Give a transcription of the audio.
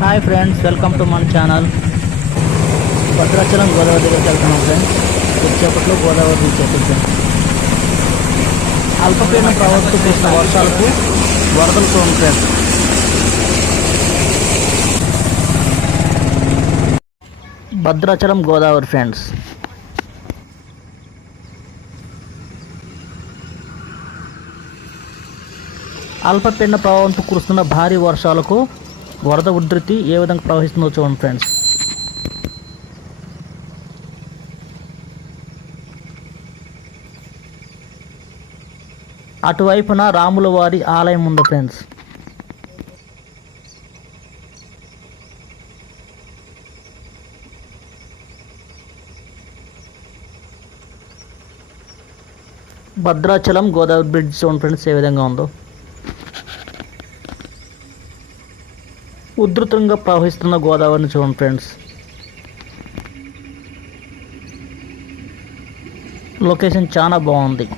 Hi friends welcome to మన channel. Bhadrachalam Godavari దగ్గరికి వెళ్తున్నాం ఫ్రెండ్స్. వచ్చేపట్లో గోదావరి నుంచి అవుతుంది అల్పపీడన ప్రవర్తి చేసిన వర్షాలకు వరదలు చూడండి ఫ్రెండ్స్ భద్రాచలం గోదావరి ఫ్రెండ్స్. అల్పపీడన ప్రభావంతో కురుస్తున్న భారీ వర్షాలకు వరద ఉధృతి ఏ విధంగా ప్రవహిస్తుందో చూడండి ఫ్రెండ్స్. అటువైపున రాముల వారి ఆలయం ఉంది ఫ్రెండ్స్. భద్రాచలం గోదావరి బ్రిడ్జ్ చూడండి ఫ్రెండ్స్ ఏ విధంగా ఉందో. ఉధృతంగా ప్రవహిస్తున్న గోదావరిని చూడండి ఫ్రెండ్స్. లొకేషన్ చాలా బాగుంది.